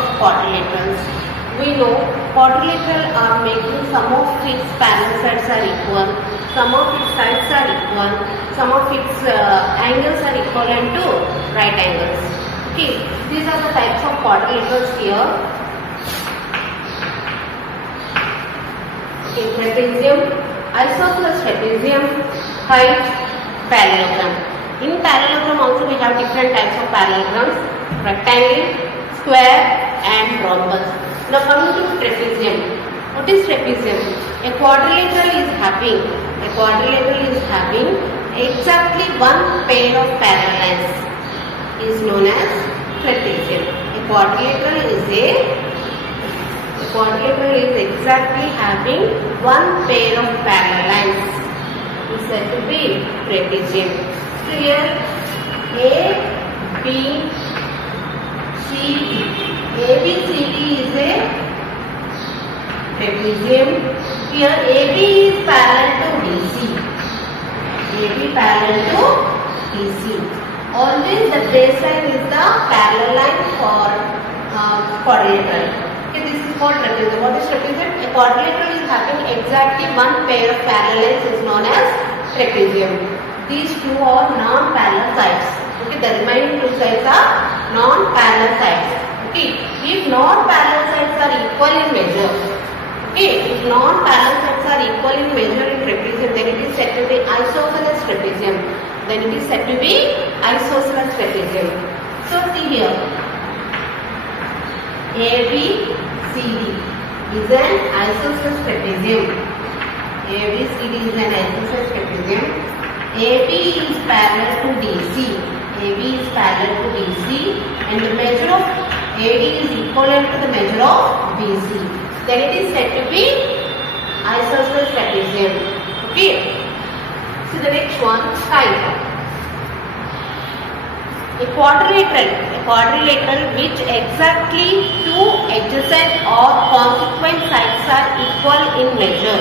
of quadrilaterals. We know quadrilateral are making some of its parallel sides are equal, some of its sides are equal, some of its angles are equivalent to right angles. Okay, these are the types of quadrilaterals here. Okay, trapezium, isosceles trapezium, height, parallelogram. In parallelogram also we have different types of parallelograms: rectangle, square and rhombus. Now coming to trapezium. What is trapezium? A quadrilateral is having exactly one pair of parallel lines is known as trapezium. A quadrilateral is exactly having one pair of parallel lines is said to be trapezium. So here ABCD is a trapezium. Here AB is parallel to DC. AB parallel to DC. Always the baseline is the parallel line for quadrilateral. Okay, this is called trapezium. What is trapezium? A quadrilateral is having exactly one pair of parallel lines is known as trapezium. These two are non-parallel sides. Okay, the remaining two sides are non-parallel sides. Okay, if non-parallel sides are equal in measure, if non-parallel sides are equal in measure in trapezium, then it is said to be isosceles trapezium. So see here, ABCD is an isosceles trapezium. AB is parallel to DC. And the measure of AD is equivalent to the measure of BC. Then it is said to be isosceles trapezium. Okay. So the next one, height. A quadrilateral which exactly two adjacent or consequent sides are equal in measure,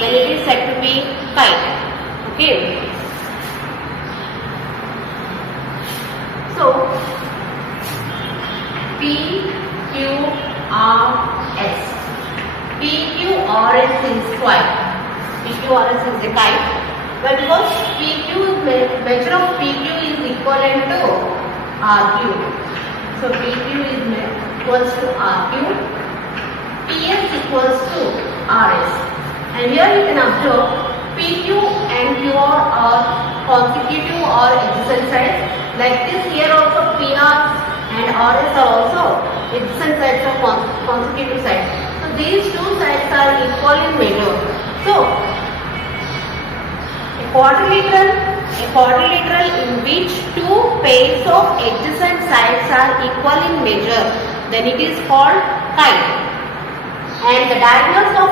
then it is said to be height. Okay. So PQRS. PQRS is what? PQRS is a kite. But because measure of PQ is equivalent to RQ. So PQ is equals to RQ. PS equals to RS. And here you can observe PQ and QR are consecutive or adjacent sides. Like this, here also PR and RS are also adjacent sides of consecutive sides. So these two sides are equal in measure. So a quadrilateral in which two pairs of adjacent sides are equal in measure, then it is called kite. And the diagonals of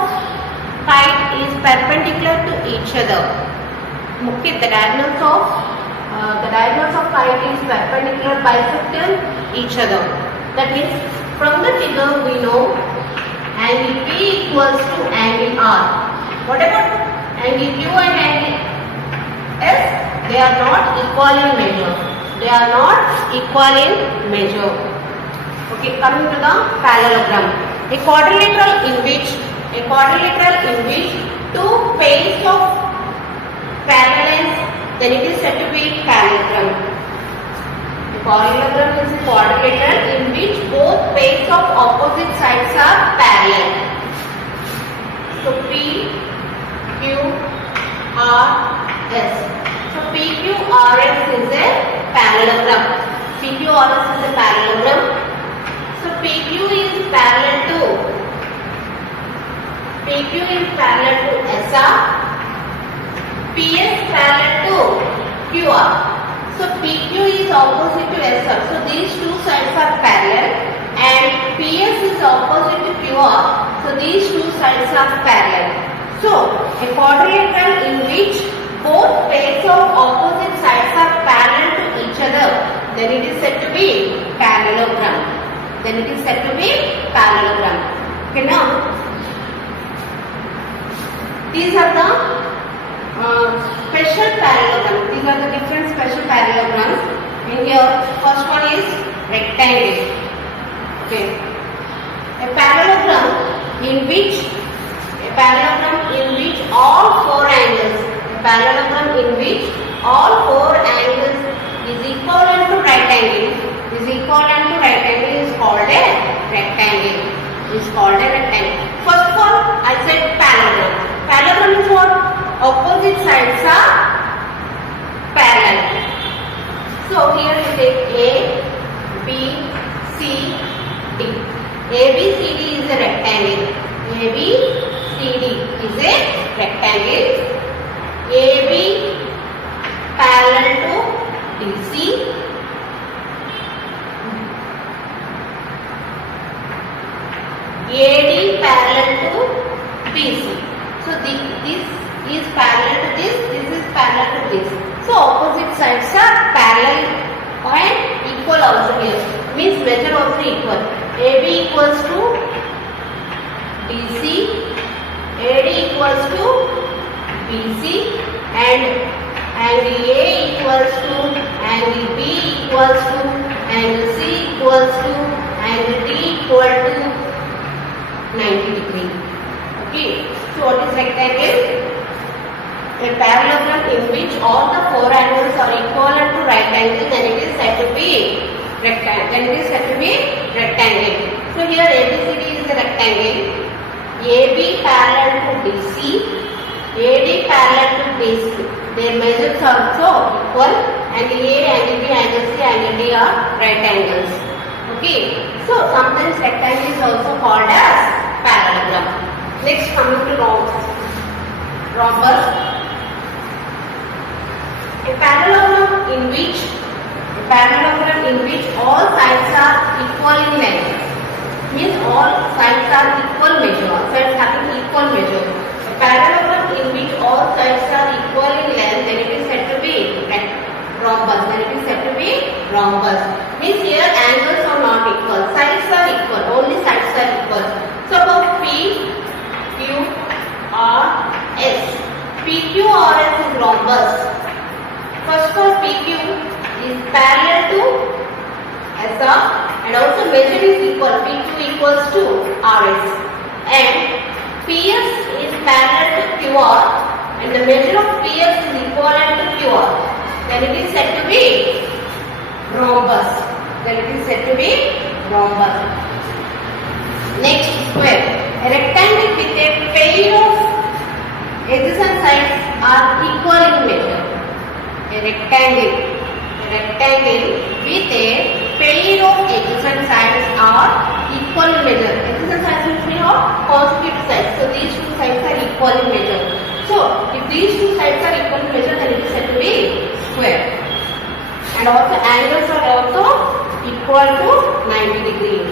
kite is perpendicular to each other. Okay, the diagonals of kite is perpendicular bisecting each other. That means from the figure we know angle P equals to angle R. What about angle Q and angle S? They are not equal in measure. Okay, coming to the parallelogram. A quadrilateral in which two pairs of parallels, then it is said to be parallelogram. A parallelogram is a quadrilateral in which both pairs of opposite sides are parallel. So P, Q, R, S. So PQRS is a parallelogram. So PQ is parallel to SR. PS parallel to QR. So PQ is opposite to SR. So these two sides are parallel, and PS is opposite to QR. So these two sides are parallel. So a quadrilateral in which both pairs of opposite sides are parallel to each other, then it is said to be parallelogram. Okay, now these are the special parallelograms. These are the different special parallelograms. In here, first one is rectangle. Okay, parallelogram in which all four angles, a parallelogram in which all four angles is equivalent to right angle, is called a rectangle. First of all, I said parallelogram. Parallelogram is what? Opposite sides are parallel. So here we take A, B, C, D. ABCD is a rectangle. ABCD is a rectangle. AB parallel to DC. AD parallel to BC. So this is parallel to this is parallel to this. So opposite sides are parallel and equal also here. Means measure also equal. AB equals to DC, AD equals to BC, and angle A equals to angle B equals to angle C equals to angle D equal to 90 degree. Okay. So what is rectangle? A parallelogram in which all the four angles are equivalent to right angle, then it is said to be rectangle. So here ABCD is a rectangle. AB parallel to DC, AD parallel to BC. Their measures are also equal. Angle A, angle B, angle C, angle D are right angles. Okay. So sometimes rectangle is also called as parallelogram. Next, coming to rhombus. A parallelogram in which all sides are equal in length. Means all sides are equal measure. Sides having equal measure. A parallelogram in which all sides are equal in length, then it is said to be rhombus. Means here angles are not equal. Sides are equal. Only sides are equal. So about P, Q, R, S. PQRS is rhombus. First of all, PQ is parallel to SR and also measure is equal. PQ equals to RS. And PS is parallel to QR and the measure of PS is equivalent to QR. Then it is said to be rhombus. Next, square. A rectangle with a pair of edges and sides are equal in measure. A rectangle with a pair of edges and sides are equal in measure. Edges and sides means we have consecutive sides. So these two sides are equal in measure. So if these two sides are equal in measure, then it is said to be square. And also angles are also equal to 90 degrees.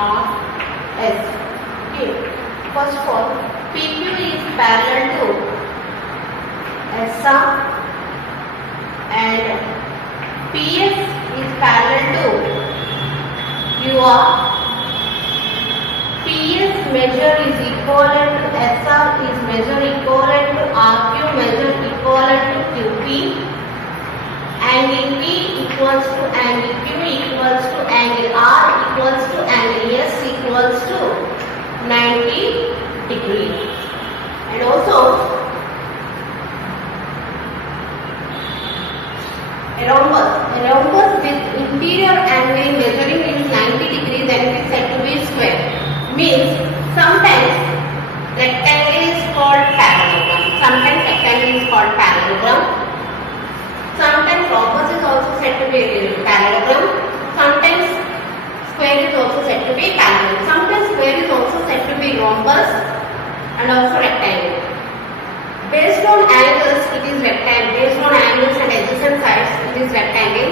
PQRS. Okay. First of all, PQ is parallel to SR and PS is parallel to QR. PS measure is equivalent to SR is measure equivalent to RQ measure equivalent to QP. Angle P equals to angle Q equals to angle R equals to angle S equals to 90 degree. And also a rhombus with interior angle measuring is 90 degree, then it is said to be square. Means sometimes rectangle is called parallelogram. Sometimes rhombus is also said to be parallelogram. Sometimes square is also said to be parallelogram. Sometimes square is also said to be rhombus and also rectangle. Based on angles, it is rectangle. Based on angles and edges and sides, it is rectangle.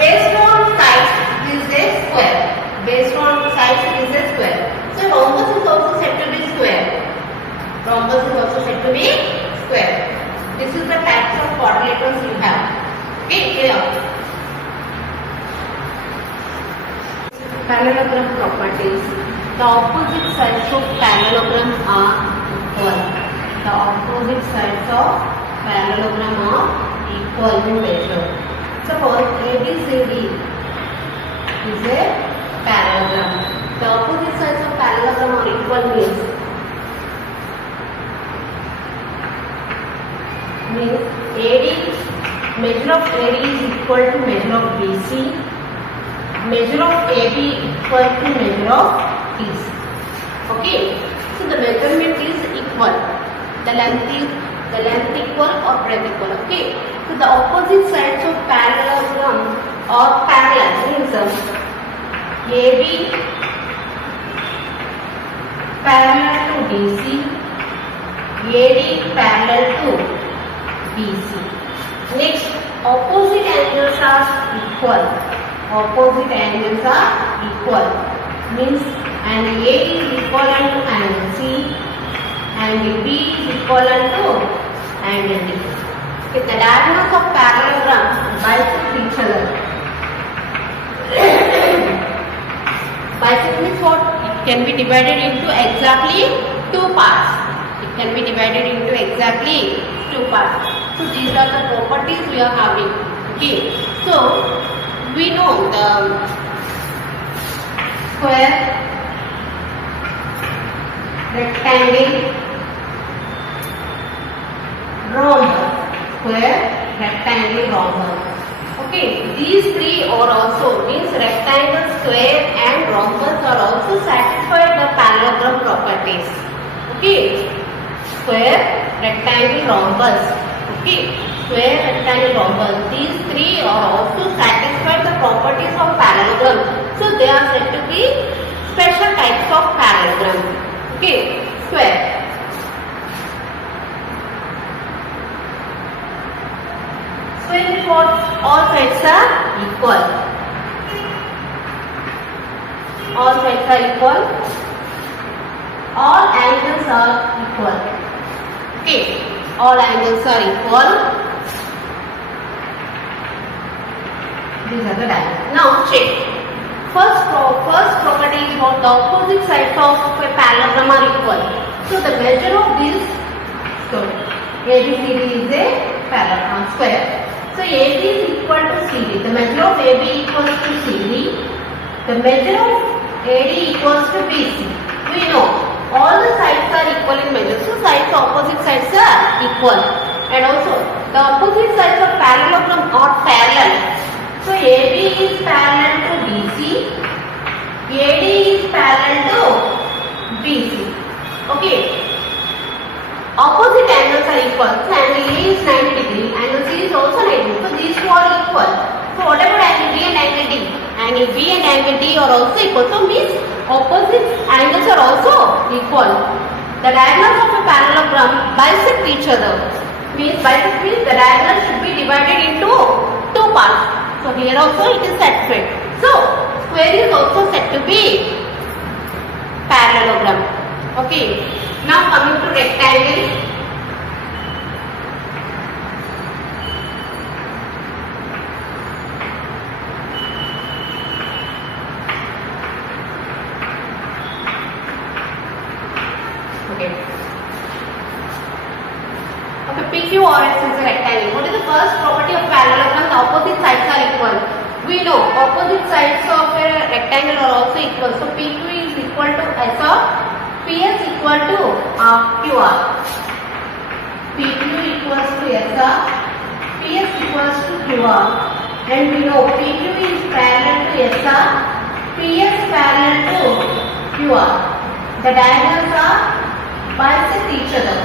Based on sides, it is a square. Based on sides, it is a square. So rhombus is also said to be square. This is the types of quadrilaterals you have. Okay, clear? Parallelogram properties. The opposite sides of parallelogram are equal. In measure. Suppose ABCD is a parallelogram. The opposite sides of parallelogram are equal means AD, measure of AD is equal to measure of BC, measure of AB equal to measure of BC. Okay, so the measurement is equal, the length equal or breadth equal. Okay, so the opposite sides of parallelogram or parallel means AB parallel to DC, AD parallel to BC. Next, opposite angles are equal. Opposite angles are equal means angle A is equivalent to angle C, angle B is equivalent to angle D. If the diagonals of parallelogram bisect each other, bisect means what? It can be divided into exactly two parts. It can be divided into exactly two parts. So these are the properties we are having. Okay. So we know the square, rectangle, rhombus. Square, rectangle, rhombus. Okay. These three are also means rectangle, square and rhombus are also satisfied the parallelogram properties. Okay. Square, rectangle, rhombus. Okay, square, rectangle, rhombus. These three are also satisfied the properties of parallelogram. So they are said to be special types of parallelogram. Okay, square. Square is what? All sides are equal. All sides are equal. All angles are equal. Okay. All angles are equal. These are the diagrams. Now check. First property is what? The opposite sides of a parallelogram are equal. So the measure of this ABCD is a parallelogram square. So AB is equal to CD. The measure of AB equals to CD. The measure of AD equals to BC. We know all the sides are equal in measure. So sides, opposite sides are equal. And also the opposite sides of parallelogram are parallel. So AB is parallel to BC. AD is parallel to BC. Okay. Opposite angles are equal. So angle A is 90 degree. Angle C is also 90 degree. So these two are equal. So what about angle B and angle D? Angle B and angle D are also equal. So means opposite angles are also equal. The diagonals of a parallelogram bisect each other. Bisect means the diagonal should be divided into two parts. So here also it is satisfied. So square is also said to be parallelogram. Okay. Now coming to rectangle. Okay, PQRS is a rectangle. What is the first property of parallelogram? The opposite sides are equal. We know opposite sides of a rectangle are also equal. So PQ is equal to S of PS equal to QR. PQ equals to S of PS equals to QR. And we know PQ is parallel to S of PS parallel to QR. The diagonals are bisect each other.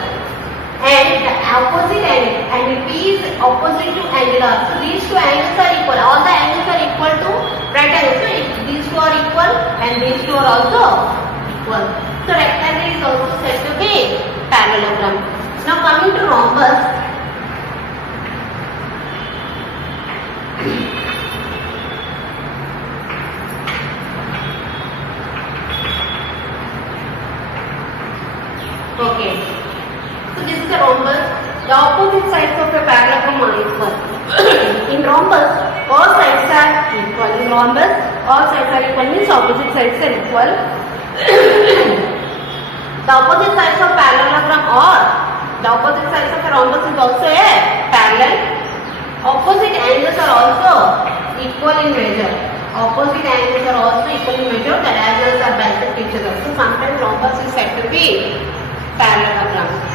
And the opposite angle P is opposite to angle R. So these two angles are equal. All the angles are equal to right angles. So these two are equal and these two are also equal. So rectangle is also said to be parallelogram. Now coming to rhombus. Okay. So this is a rhombus. The opposite sides of a parallelogram are equal. In rhombus, all sides are equal. In rhombus, all sides are equal means opposite sides are equal. The opposite sides of parallelogram or the opposite sides of a rhombus is also a parallel. Opposite angles are also equal in measure. Opposite angles are also equal in measure. The diagonals are bisect each other. So sometimes rhombus is said to be parallelogram.